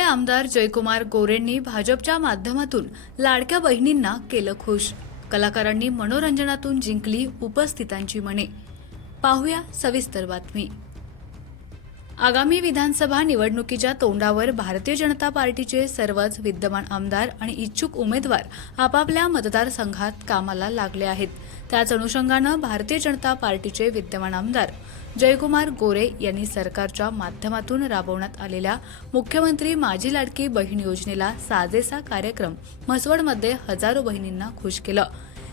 आमदार जयकुमार गोरेंनी भाजपच्या माध्यमातून लाडक्या बहिणींना केलं खुश. कलाकारांनी मनोरंजनातून जिंकली उपस्थितांची मने. पाहूया सविस्तर बातमी. आगामी विधानसभा निवडणुकीच्या तोंडावर भारतीय जनता पार्टीचे सर्वच विद्यमान आमदार आणि इच्छुक उमेदवार आपापल्या मतदारसंघात कामाला लागले आहेत. त्याच अनुषंगानं भारतीय जनता पार्टीचे विद्यमान आमदार जयकुमार गोरे यांनी सरकारच्या माध्यमातून राबवण्यात आलेल्या मुख्यमंत्री माझी लाडकी बहीण योजनेला साजेसा कार्यक्रम म्हसवडमध्ये हजारो बहिणींना खुश केलं.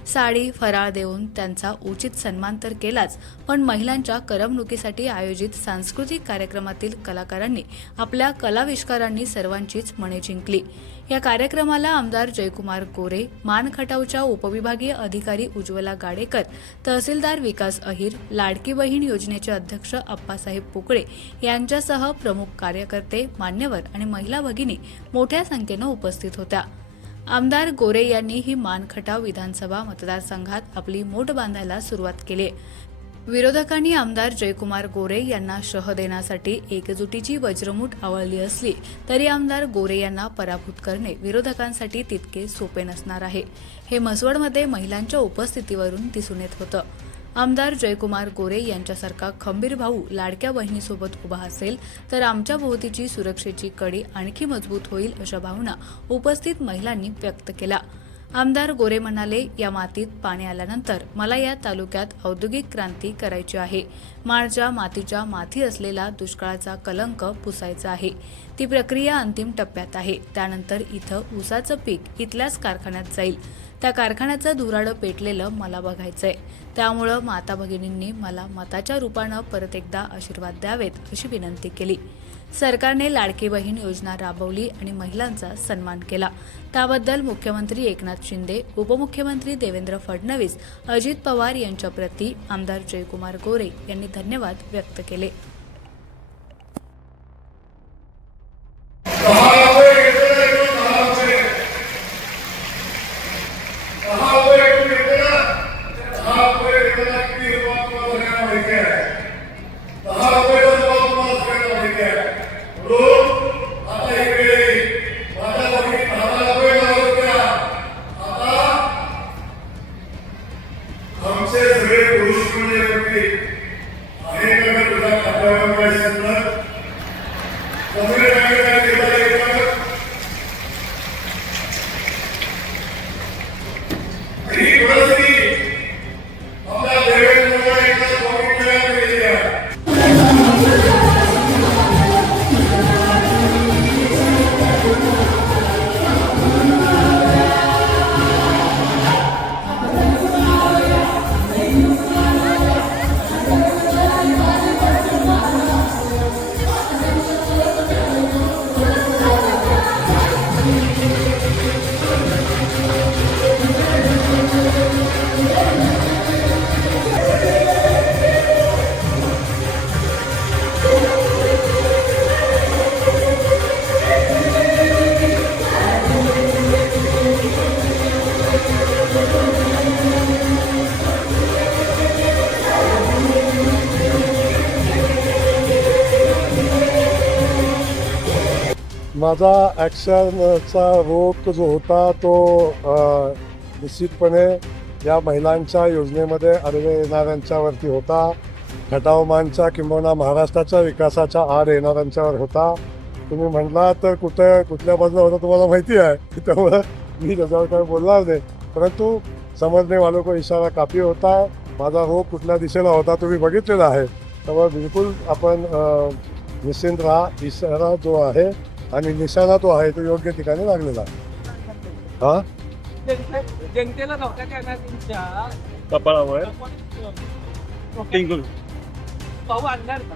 साडी फराळ देऊन त्यांचा उचित सन्मान तर केलाच पण महिलांच्या करमणुकीसाठी आयोजित सांस्कृतिक कार्यक्रमातील कलाकारांनी आपल्या कलाविष्कारांनी सर्वांचीच मने जिंकली. या कार्यक्रमाला आमदार जयकुमार गोरे मानखटावच्या उपविभागीय अधिकारी उज्ज्वला गाडेकर तहसीलदार विकास अहिर लाडकी बहीण योजनेचे अध्यक्ष अप्पासाहेब पोकळे यांच्यासह प्रमुख कार्यकर्ते मान्यवर आणि महिला भगिनी मोठ्या संख्येनं उपस्थित होत्या. आमदार गोरे यांनी ही मानखटाव विधानसभा मतदारसंघात आपली मोठ बांधायला सुरुवात केली. विरोधकांनी आमदार जयकुमार गोरे यांना शह देण्यासाठी एकजुटीची वज्रमूठ आवळली असली तरी आमदार गोरे यांना पराभूत करणे विरोधकांसाठी तितके सोपे नसणार आहे. हे मसवडमध्ये महिलांच्या उपस्थितीवरून दिसून येत होतं. आमदार जयकुमार गोरे यांच्यासारखा खंबीर भाऊ लाडक्या बहिणीसोबत उभा असेल तर आमच्या भोवतीची सुरक्षेची कडी आणखी मजबूत होईल अशा भावना उपस्थित महिलांनी व्यक्त केला. आमदार गोरे म्हणाले या मातीत पाणी आल्यानंतर मला या तालुक्यात औद्योगिक क्रांती करायची आहे. माळच्या मातीच्या माथी असलेला दुष्काळाचा कलंक पुसायचा आहे. ती प्रक्रिया अंतिम टप्प्यात आहे. त्यानंतर इथं ऊसाचं पीक इथल्याच कारखान्यात जाईल. त्या कारखान्याचं धुराडं पेटलेलं मला बघायचंय. त्यामुळं माता भगिनींनी मला मताच्या रूपानं परत एकदा आशीर्वाद द्यावेत अशी विनंती केली. सरकारने लाडकी बहीण योजना राबवली आणि महिलांचा सन्मान केला. त्याबद्दल मुख्यमंत्री एकनाथ शिंदे उपमुख्यमंत्री देवेंद्र फडणवीस अजित पवार यांच्याप्रती आमदार जयकुमार गोरे यांनी धन्यवाद व्यक्त केले. आमचे ही माझा ॲक्शनचा रोग जो होता तो निश्चितपणे या महिलांच्या योजनेमध्ये अर्ज येणाऱ्यांच्यावरती होता. खटावमानच्या किंबहुना महाराष्ट्राच्या विकासाच्या आड येणाऱ्यांच्यावर होता. तुम्ही म्हटला तर कुठे कुठल्या बाजूला होता तुम्हाला माहिती आहे. त्यामुळं मी त्याच्यावर काही बोलणार नाही. परंतु समजणेवालो को इशारा काफी होता. माझा रोग कुठल्या दिशेला होता तुम्ही बघितलेला आहे. त्यामुळे बिलकुल आपण निश्चिंत राहा. इशारा जो आहे आणि निशाणा तो आहे तो योग्य ठिकाणी लागलेला. हा? जनतेला कपाळावर. टिंगल पाहू आणणार का?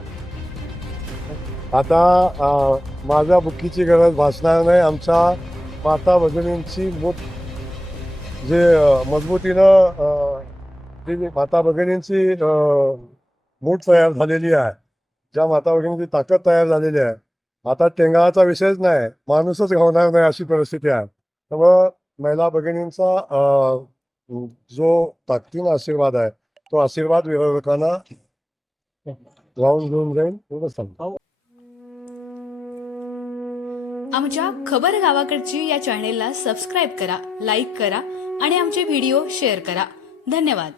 आता माझ्या बुकीची गरज भासणार नाही. आमच्या माता भगिनींची मूठ जे मजबूतीनं जी माता भगिनींची मूठ तयार झालेली आहे ज्या माता भगिनींची ताकद तयार झालेली आहे आता टेंगाळाचा विषयच नाही. माणूसच होणार नाही अशी परिस्थिती आहे. त्यामुळं महिला भगिनींचा जो ताकदीनं आशीर्वाद आहे तो आशीर्वाद विरोधकांना राहून घेऊन जाईल एवढंच सांगतो. आमच्या खबर गावाकडची या चॅनेलला सबस्क्राईब करा लाईक करा आणि आमचे व्हिडिओ शेअर करा. धन्यवाद.